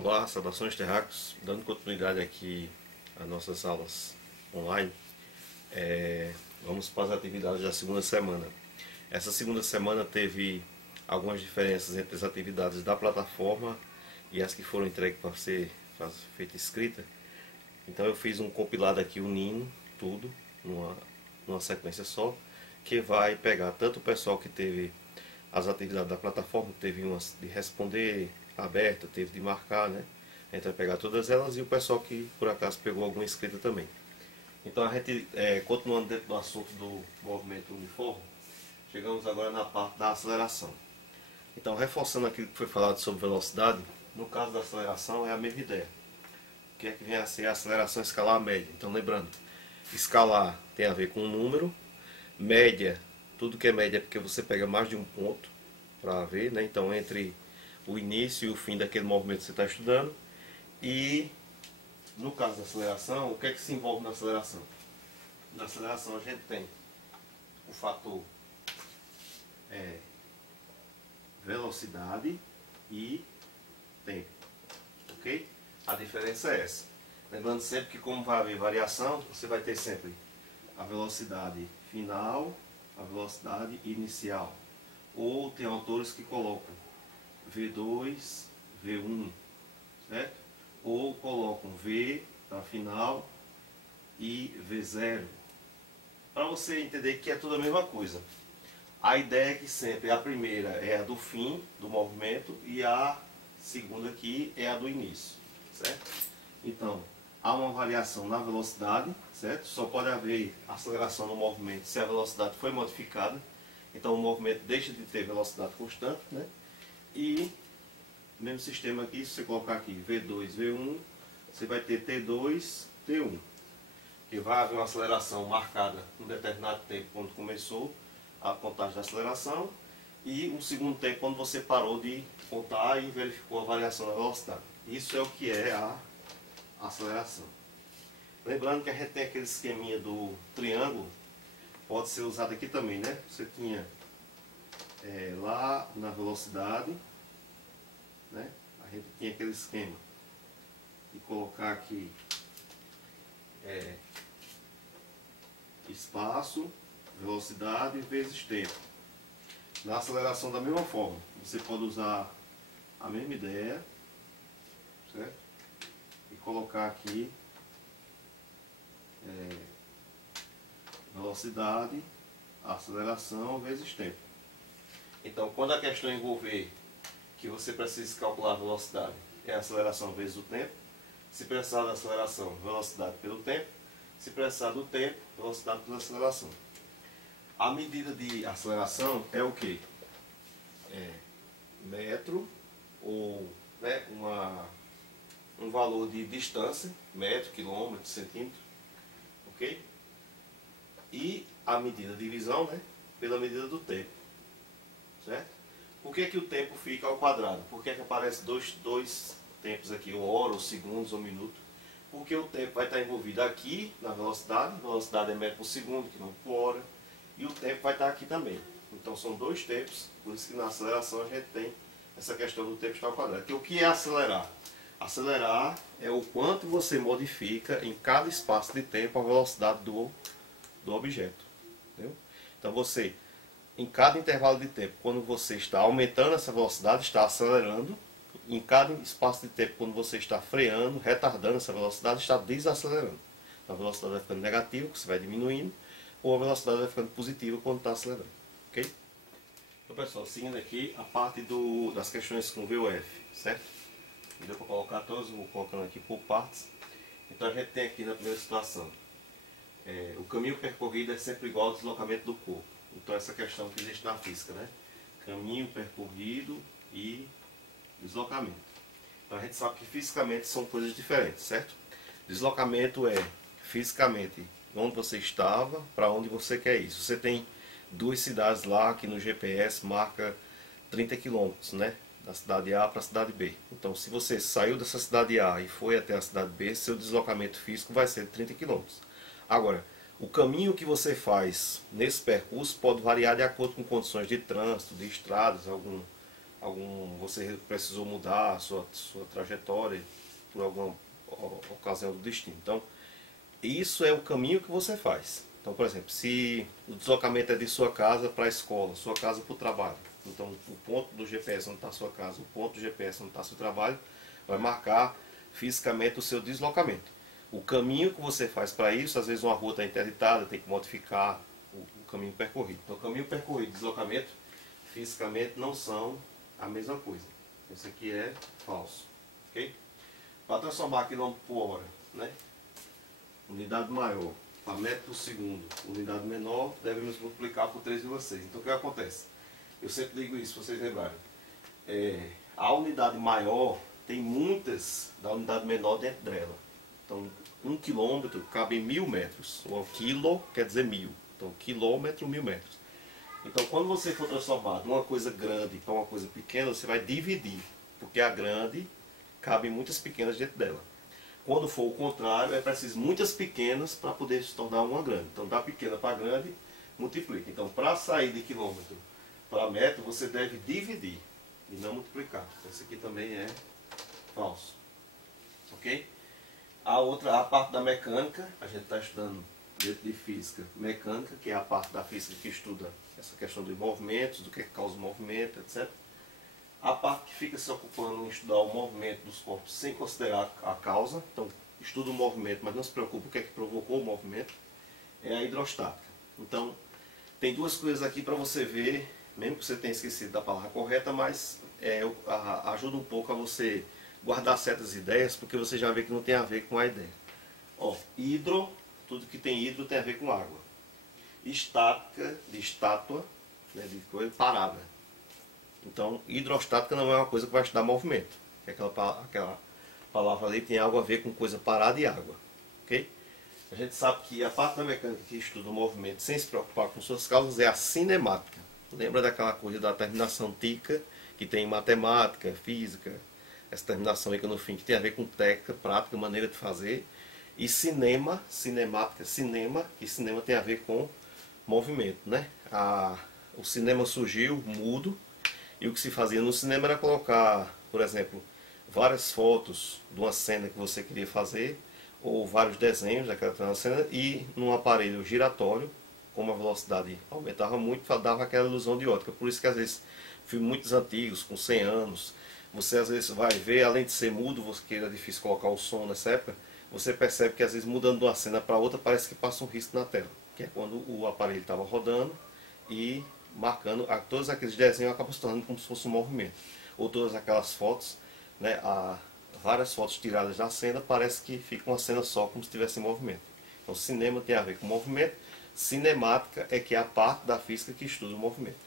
Olá, saudações terráqueos, dando continuidade aqui às nossas aulas online. Vamos para as atividades da segunda semana. Essa segunda semana teve algumas diferenças entre as atividades da plataforma e as que foram entregues para ser feita escrita. Então eu fiz um compilado aqui unindo tudo numa sequência só, que vai pegar tanto o pessoal que teve as atividades da plataforma, teve umas de responder aberta, teve de marcar, né? A gente vai pegar todas elas e o pessoal que por acaso pegou alguma escrita também. Então a gente, continuando dentro do assunto do movimento uniforme, chegamos agora na parte da aceleração. Então, reforçando aquilo que foi falado sobre velocidade, no caso da aceleração é a mesma ideia. O que é que vem a ser a aceleração escalar média? Então, lembrando, escalar tem a ver com um número, média, tudo que é média é porque você pega mais de um ponto para ver, né? Então, entre o início e o fim daquele movimento que você está estudando. E no caso da aceleração, o que é que se envolve na aceleração? Na aceleração a gente tem o fator velocidade e tempo, ok? A diferença é essa. Lembrando sempre que, como vai haver variação, você vai ter sempre a velocidade final, a velocidade inicial. Ou tem autores que colocam V2, V1, certo? Ou colocam V para final e V0. Para você entender que é tudo a mesma coisa. A ideia é que sempre a primeira é a do fim do movimento e a segunda aqui é a do início, certo? Então, há uma variação na velocidade, certo? Só pode haver aceleração no movimento se a velocidade foi modificada. Então, o movimento deixa de ter velocidade constante, né? E, mesmo sistema aqui, se você colocar aqui V2, V1, você vai ter T2, T1. Que vai haver uma aceleração marcada em um determinado tempo quando começou a contagem da aceleração e um segundo tempo quando você parou de contar e verificou a variação da velocidade. Isso é o que é a aceleração. Lembrando que a gente tem aquele esqueminha do triângulo, pode ser usado aqui também, né? Você tinha lá na velocidade, né? A gente tinha aquele esquema de colocar aqui espaço, velocidade vezes tempo. Na aceleração da mesma forma, você pode usar a mesma ideia, certo? E colocar aqui velocidade, aceleração vezes tempo. Então, quando a questão envolver que você precisa calcular a velocidade, é a aceleração vezes o tempo. Se precisar da aceleração, velocidade pelo tempo. Se precisar do tempo, velocidade pela aceleração. A medida de aceleração é o que? Metro, ou né, um valor de distância, metro, quilômetro, centímetro, ok? E a medida de divisão, né, pela medida do tempo, certo? Por que que o tempo fica ao quadrado? Por que que aparece dois tempos aqui, ou hora, ou segundos, ou minuto? Porque o tempo vai estar envolvido aqui na velocidade, velocidade é metro por segundo, quilômetro por hora, e o tempo vai estar aqui também. Então são dois tempos, por isso que na aceleração a gente tem essa questão do tempo estar ao quadrado. Que o que é acelerar? Acelerar é o quanto você modifica em cada espaço de tempo a velocidade do objeto. Entendeu? Então você, em cada intervalo de tempo, quando você está aumentando essa velocidade, está acelerando. Em cada espaço de tempo, quando você está freando, retardando essa velocidade, está desacelerando. Então, a velocidade vai ficando negativa, que você vai diminuindo, ou a velocidade vai ficando positiva quando está acelerando. Ok? Então, pessoal, seguindo aqui a parte das questões com VUF, certo? Deu para colocar todos, vou colocando aqui por partes. Então, a gente tem aqui na primeira situação, o caminho percorrido é sempre igual ao deslocamento do corpo. Então, essa questão que existe na física, né? Caminho percorrido e deslocamento. Então a gente sabe que fisicamente são coisas diferentes, certo? Deslocamento é fisicamente onde você estava para onde você quer ir. Você tem duas cidades lá que no GPS marca 30 quilômetros, né? Da cidade A para a cidade B. Então se você saiu dessa cidade A e foi até a cidade B, seu deslocamento físico vai ser de 30 quilômetros. Agora, o caminho que você faz nesse percurso pode variar de acordo com condições de trânsito, de estradas, você precisou mudar a sua trajetória por alguma ocasião do destino. Então, isso é o caminho que você faz. Então, por exemplo, se o deslocamento é de sua casa para a escola, sua casa para o trabalho, então o ponto do GPS onde está a sua casa, o ponto do GPS onde está o seu trabalho, vai marcar fisicamente o seu deslocamento. O caminho que você faz para isso, às vezes uma rua está interditada, tem que modificar o caminho percorrido. Então, caminho percorrido e deslocamento, fisicamente, não são a mesma coisa. Isso aqui é falso. Ok? Para transformar quilômetro por hora, né? Unidade maior para metro por segundo, unidade menor, devemos multiplicar por 3,6. Então, o que acontece? Eu sempre digo isso, para vocês lembrarem. A unidade maior tem muitas da unidade menor dentro dela. Então, 1 quilômetro cabe em 1000 metros. O quilo quer dizer 1000. Então, quilômetro, 1000 metros. Então, quando você for transformar de uma coisa grande para uma coisa pequena, você vai dividir. Porque a grande cabe muitas pequenas dentro dela. Quando for o contrário, é preciso muitas pequenas para poder se tornar uma grande. Então, da pequena para grande, multiplica. Então, para sair de quilômetro para metro, você deve dividir e não multiplicar. Esse aqui também é falso. Ok? A parte da mecânica, a gente está estudando dentro de física mecânica, que é a parte da física que estuda essa questão dos movimentos, do que causa o movimento, etc. A parte que fica se ocupando em estudar o movimento dos corpos sem considerar a causa, então estuda o movimento, mas não se preocupa o que é que provocou o movimento, é a hidrostática. Então, tem duas coisas aqui para você ver, mesmo que você tenha esquecido da palavra correta, mas ajuda um pouco a você guardar certas ideias, porque você já vê que não tem a ver com a ideia. Ó, hidro, tudo que tem hidro tem a ver com água. Estática, de estátua, né, de coisa parada. Então, hidrostática não é uma coisa que vai te dar movimento. Aquela palavra ali tem algo a ver com coisa parada e água. Ok? A gente sabe que a parte da mecânica que estuda o movimento sem se preocupar com suas causas é a cinemática. Lembra daquela coisa da terminação tica, que tem matemática, física, essa terminação aí que no fim que tem a ver com técnica, prática, maneira de fazer. E cinema, cinemática, cinema, e cinema tem a ver com movimento, né? O cinema surgiu mudo, e o que se fazia no cinema era colocar, por exemplo, várias fotos de uma cena que você queria fazer, ou vários desenhos daquela cena, e num aparelho giratório, como a velocidade aumentava muito, dava aquela ilusão de ótica. Por isso que às vezes, filmes muito antigos, com 100 anos, você às vezes vai ver, além de ser mudo, que era difícil colocar o som nessa época, você percebe que às vezes mudando de uma cena para outra, parece que passa um risco na tela, que é quando o aparelho estava rodando e marcando, todos aqueles desenhos acabam se tornando como se fosse um movimento. Ou todas aquelas fotos, né, várias fotos tiradas da cena, parece que fica uma cena só, como se estivesse em movimento. Então, cinema tem a ver com movimento, cinemática é que é a parte da física que estuda o movimento.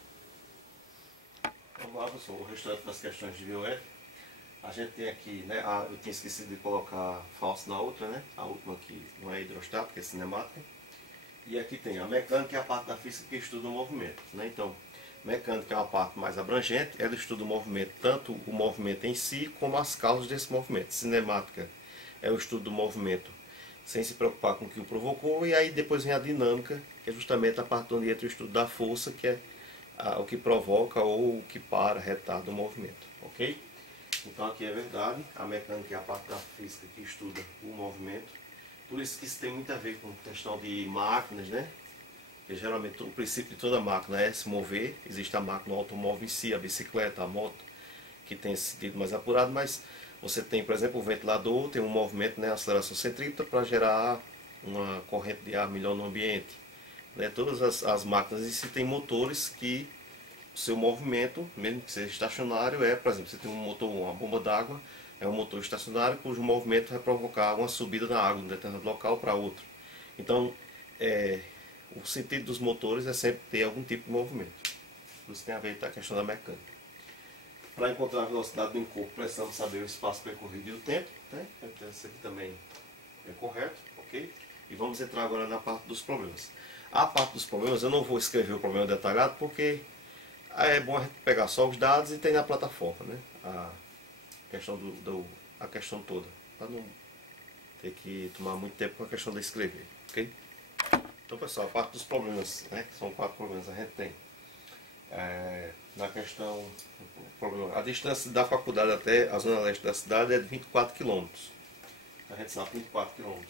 Vamos lá, pessoal, o restante das questões de bioética. A gente tem aqui, né, eu tinha esquecido de colocar falso na outra, né, a última aqui não é hidrostática, é cinemática. E aqui tem a mecânica, que é a parte da física que estuda o movimento, né? Então, mecânica é uma parte mais abrangente, ela estuda o movimento, tanto o movimento em si, como as causas desse movimento. Cinemática é o estudo do movimento, sem se preocupar com o que o provocou, e aí depois vem a dinâmica, que é justamente a parte onde entra o estudo da força, que é o que provoca ou o que para, retarda o movimento, ok? Então aqui é verdade, a mecânica é a parte da física que estuda o movimento. Por isso que isso tem muito a ver com questão de máquinas, né? Porque geralmente o princípio de toda máquina é se mover. Existe a máquina, o automóvel em si, a bicicleta, a moto, que tem esse sentido mais apurado, mas você tem, por exemplo, o ventilador, tem um movimento, né, aceleração centrípeta, para gerar uma corrente de ar melhor no ambiente. Né? Todas as máquinas em si têm motores que o seu movimento, mesmo que seja estacionário, por exemplo, você tem um motor, uma bomba d'água, é um motor estacionário cujo movimento vai provocar uma subida da água de um determinado local para outro. Então, o sentido dos motores é sempre ter algum tipo de movimento. Isso tem a ver com a questão da mecânica. Para encontrar a velocidade de um corpo, precisamos saber o espaço percorrido e o tempo. Né? Então, isso aqui também é correto, ok? E vamos entrar agora na parte dos problemas. A parte dos problemas, eu não vou escrever o problema detalhado, porque é bom a gente pegar só os dados e tem na plataforma, né? A questão toda, para não ter que tomar muito tempo com a questão de escrever, ok? Então, pessoal, a parte dos problemas, né, que são 4 problemas, a gente tem Na questão, a distância da faculdade até a zona leste da cidade é de 24 km. A gente sabe que 24 km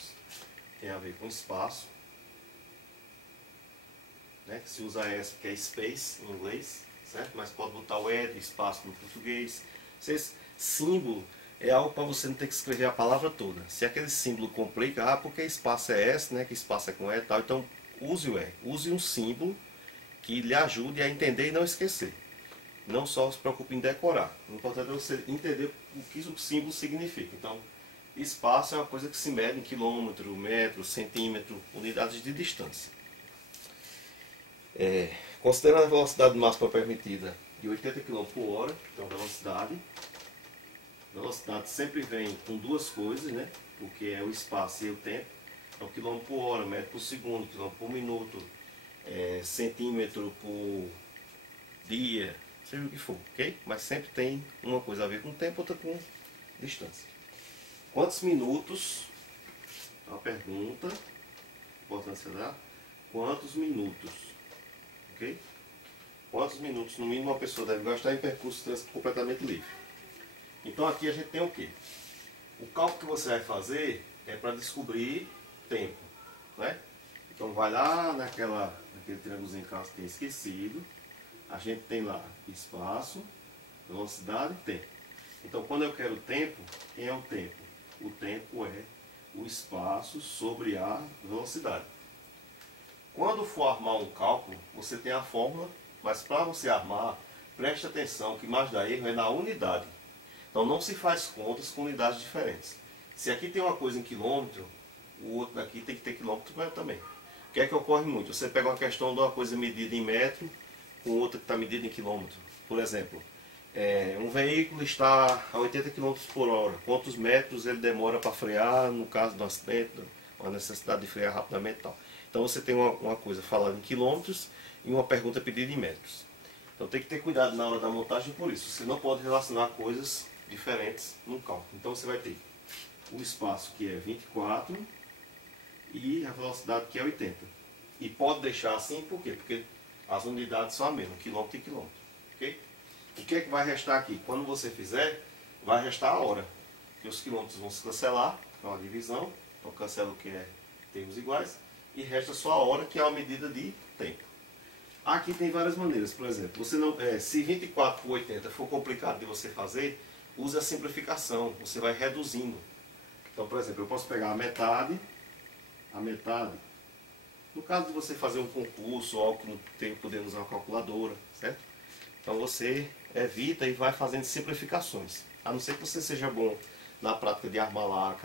tem a ver com espaço, né? Que se usa S porque é space em inglês, certo? Mas pode botar o E de espaço no português. Símbolo é algo para você não ter que escrever a palavra toda. Se aquele símbolo complica, porque espaço é S, né? Que espaço é com E e tal, então use o E. Use um símbolo que lhe ajude a entender e não esquecer. Não só se preocupe em decorar. O importante é você entender o que o símbolo significa. Então, espaço é uma coisa que se mede em quilômetro, metro, centímetro, unidades de distância. Considerando a velocidade máxima permitida de 80 km por hora, então velocidade sempre vem com duas coisas, né? Porque é o espaço e o tempo. Então, quilômetro por hora, metro por segundo, quilômetro por minuto, centímetro por dia, seja o que for, ok? Mas sempre tem uma coisa a ver com tempo, outra com distância. Quantos minutos? A pergunta, importância da quantos minutos, ok? Quantos minutos no mínimo uma pessoa deve gastar em percurso completamente livre? Então aqui a gente tem o quê? O cálculo que você vai fazer é para descobrir tempo, né? Então vai lá naquele triângulozinho que você tem esquecido. A gente tem lá espaço, velocidade e tempo. Então quando eu quero tempo, quem é o tempo? O tempo é o espaço sobre a velocidade. Quando for armar um cálculo, você tem a fórmula, mas para você armar, preste atenção que mais dá erro é na unidade. Então não se faz contas com unidades diferentes. Se aqui tem uma coisa em quilômetro, o outro daqui tem que ter quilômetro também. O que é que ocorre muito? Você pega uma questão de uma coisa medida em metro, com outra que está medida em quilômetro. Por exemplo, um veículo está a 80 km por hora. Quantos metros ele demora para frear, no caso do acidente, uma necessidade de frear rapidamente e tal. Então você tem uma coisa falada em quilômetros e uma pergunta pedida em metros. Então tem que ter cuidado na hora da montagem por isso. Você não pode relacionar coisas diferentes no cálculo. Então você vai ter o espaço que é 24 e a velocidade que é 80. E pode deixar assim, por quê? Porque as unidades são a mesma, quilômetro e quilômetro. Okay? O que é que vai restar aqui? Quando você fizer, vai restar a hora. Que os quilômetros vão se cancelar, é uma divisão. Então cancela o que é termos iguais. E resta só a hora, que é uma medida de tempo. Aqui tem várias maneiras. Por exemplo, você não, se 24 por 80 for complicado de você fazer, use a simplificação. Você vai reduzindo. Então, por exemplo, eu posso pegar a metade. No caso de você fazer um concurso ou algo que não tem que poder usar uma calculadora, certo? Então você evita e vai fazendo simplificações. A não ser que você seja bom na prática de armar lá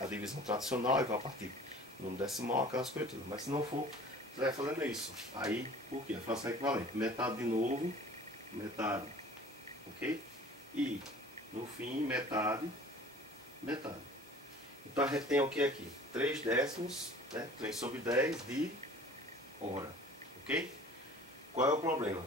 a divisão tradicional e vai partir no decimal, aquelas coisas tudo. Mas se não for, você vai fazendo isso. Aí, por quê? A fração é equivalente. Metade de novo, metade. Ok? E, no fim, metade. Então a gente tem o que aqui? 3 décimos, né? 3 sobre 10 de hora. Ok? Qual é o problema?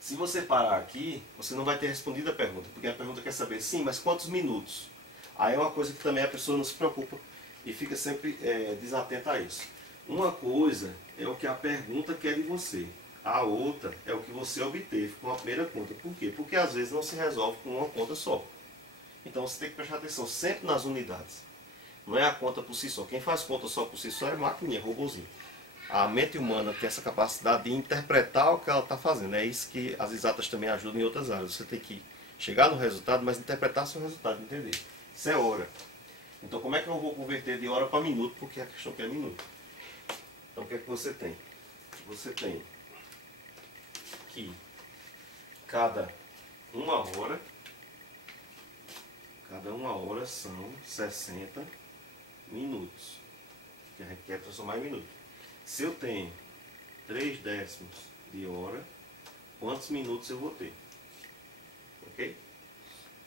Se você parar aqui, você não vai ter respondido a pergunta, porque a pergunta quer saber, sim, mas quantos minutos? Aí é uma coisa que também a pessoa não se preocupa e fica sempre desatenta a isso. Uma coisa é o que a pergunta quer de você, a outra é o que você obteve com a primeira conta. Por quê? Porque às vezes não se resolve com uma conta só. Então você tem que prestar atenção sempre nas unidades. Não é a conta por si só. Quem faz conta só por si só é maquininha, robôzinho. A mente humana tem essa capacidade de interpretar o que ela está fazendo. É isso que as exatas também ajudam em outras áreas. Você tem que chegar no resultado, mas interpretar seu resultado, entender. Isso é hora. Então como é que eu vou converter de hora para minuto? Porque a questão é minuto. Então o que é que você tem? Você tem que cada uma hora são 60 minutos. Que a gente quer transformar em minuto. Se eu tenho 3 décimos de hora, quantos minutos eu vou ter? Ok?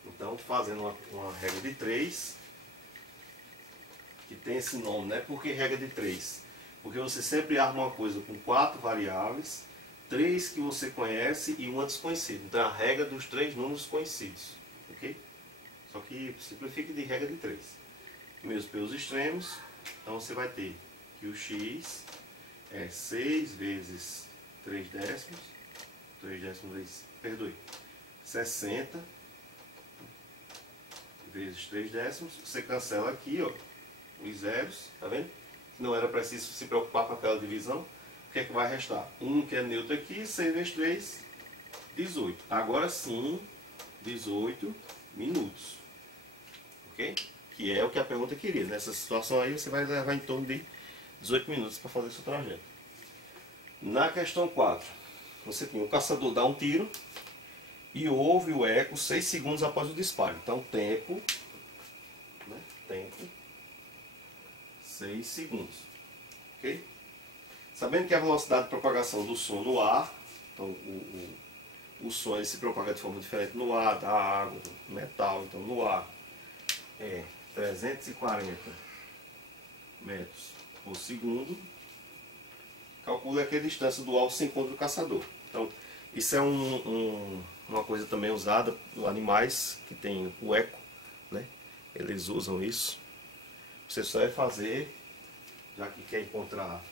Então, fazendo uma regra de 3, que tem esse nome, né? Por que regra de 3? Porque você sempre arma uma coisa com 4 variáveis, 3 que você conhece e uma desconhecida. Então, é a regra dos 3 números conhecidos. Ok? Só que simplifique de regra de 3. Mesmo pelos extremos, então você vai ter que o x é 6 vezes 3 décimos 3 décimos vezes, perdoe, 60 vezes 3 décimos, você cancela aqui, ó, os zeros, tá vendo? Não era preciso se preocupar com aquela divisão. O que é que vai restar? 1 que é neutro aqui, 6 vezes 3, 18. Agora sim, 18 minutos. Ok? Que é o que a pergunta queria. Nessa situação aí você vai levar em torno de 18 minutos para fazer seu trajeto. Na questão 4, você tem o caçador dá um tiro e ouve o eco 6 segundos após o disparo. Então tempo, né? Tempo 6 segundos. Ok? Sabendo que a velocidade de propagação do som no ar, então o som ele se propaga de forma diferente no ar, da água, do metal, então no ar é 340 metros por segundo. Calcule aqui a distância do alvo sem encontro do caçador. Então isso é uma coisa também usada por animais que tem o eco, né? Eles usam isso. Você só vai fazer, já que quer encontrar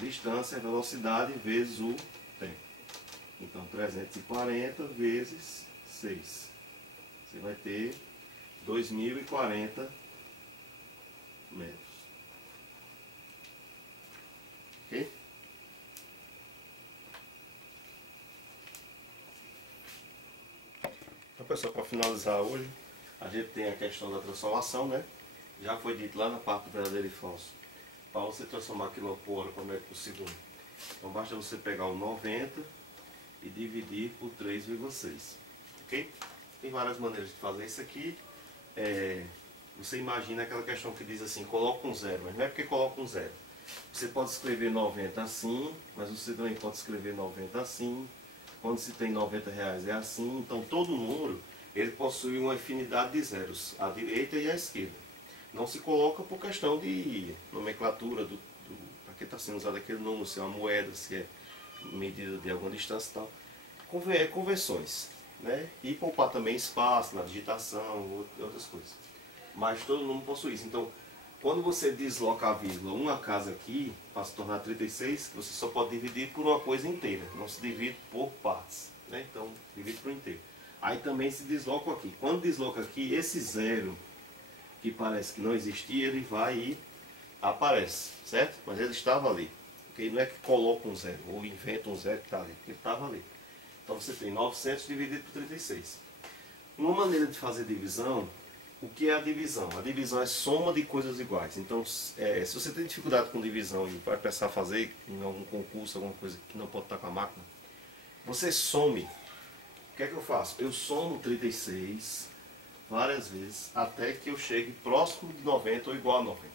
distância é velocidade vezes o tempo. Então 340 vezes 6. Você vai ter 2040 metros. Ok? Então pessoal, para finalizar hoje, a gente tem a questão da transformação, né? Já foi dito lá na parte do verdadeiro e falso. Para você transformar quilô por hora para metro por segundo. Então basta você pegar o 90 e dividir por 3,6. Ok? Tem várias maneiras de fazer isso aqui. Você imagina aquela questão que diz assim, coloca um zero, mas não é porque coloca um zero. Você pode escrever 90 assim, mas você também pode escrever 90 assim. Quando se tem 90 reais é assim. Então todo número ele possui uma infinidade de zeros, à direita e à esquerda. Não se coloca por questão de nomenclatura, para que está sendo usado aquele número, se é uma moeda, se é medida de alguma distância e tal. Conversões, né? E poupar também espaço na digitação, outras coisas. Mas todo número possui isso. Então, quando você desloca a vírgula, uma casa aqui, para se tornar 36, você só pode dividir por uma coisa inteira. Não se divide por partes, né? Então, divide por inteiro. Aí também se desloca aqui. Quando desloca aqui, esse zero que parece que não existia, ele vai e aparece, certo? Mas ele estava ali. Okay? Não é que coloca um zero, ou inventa um zero que está ali, porque ele estava ali. Então você tem 900 dividido por 36. Uma maneira de fazer divisão, o que é a divisão? A divisão é soma de coisas iguais. Então, se você tem dificuldade com divisão e vai pensar fazer em algum concurso, alguma coisa que não pode estar com a máquina, você some. O que é que eu faço? Eu somo 36 várias vezes até que eu chegue próximo de 90 ou igual a 90.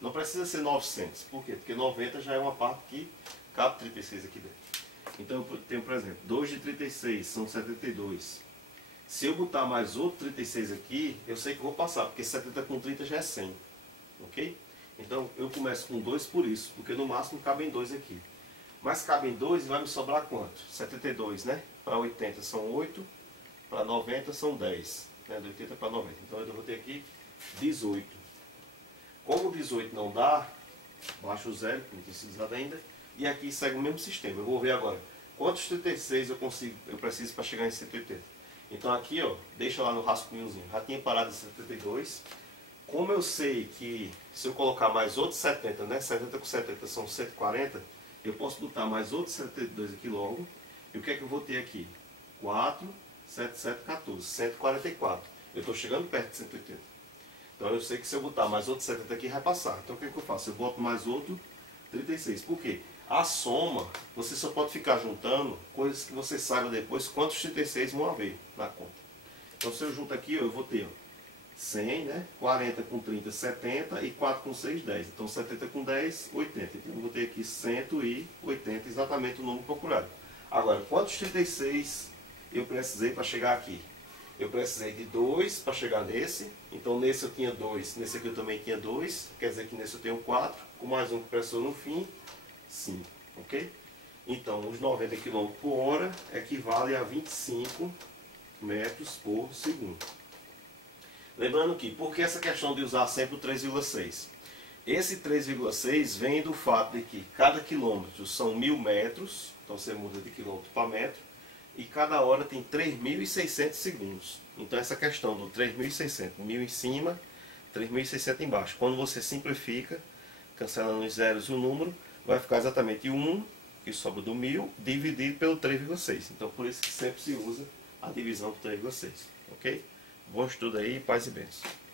Não precisa ser 900. Por quê? Porque 90 já é uma parte que cabe 36 aqui dentro. Então eu tenho, por exemplo, 2 de 36 são 72. Se eu botar mais outro 36 aqui, eu sei que vou passar, porque 70 com 30 já é 100. Ok? Então eu começo com 2 por isso, porque no máximo cabem 2 aqui. Mas cabem 2 e vai me sobrar quanto? 72, né? Para 80 são 8, para 90 são 10. Né? De 80 para 90. Então eu vou ter aqui 18. Como 18 não dá, baixa o zero, que não tem sido usado ainda. E aqui segue o mesmo sistema. Eu vou ver agora quantos 36 eu preciso para chegar em 180. Então aqui, ó, deixa lá no rascunhozinho. Já tinha parado em 72. Como eu sei que se eu colocar mais outros 70, né? 70 com 70 são 140. Eu posso botar mais outros 72 aqui logo. E o que é que eu vou ter aqui? 4, 7, 7, 14. 144. Eu estou chegando perto de 180. Então eu sei que se eu botar mais outro 70 aqui, vai passar. Então o que é que eu faço? Eu boto mais outro 36. Por quê? A soma, você só pode ficar juntando coisas que você saiba depois quantos 36 vão haver na conta. Então se eu junto aqui, eu vou ter 100, né? 40 com 30, 70 e 4 com 6, 10. Então 70 com 10, 80. Então eu vou ter aqui 180, exatamente o número procurado. Agora, quantos 36 eu precisei para chegar aqui? Eu precisei de 2 para chegar nesse. Então nesse eu tinha 2, nesse aqui eu também tinha 2. Quer dizer que nesse eu tenho 4, com mais um que precisou no fim, 5. Ok? Então os 90 km por hora equivale a 25 metros por segundo. Lembrando que, por que essa questão de usar sempre o 3,6? Esse 3,6 vem do fato de que cada quilômetro são 1000 metros, então você muda de quilômetro para metro, e cada hora tem 3.600 segundos. Então essa questão do 3.600, 1000 em cima, 3.600 embaixo. Quando você simplifica, cancelando os zeros e o número, vai ficar exatamente 1, que sobra do 1000, dividido pelo 3,6. Então por isso que sempre se usa a divisão por 3,6. Ok? Bom estudo aí, paz e bênção.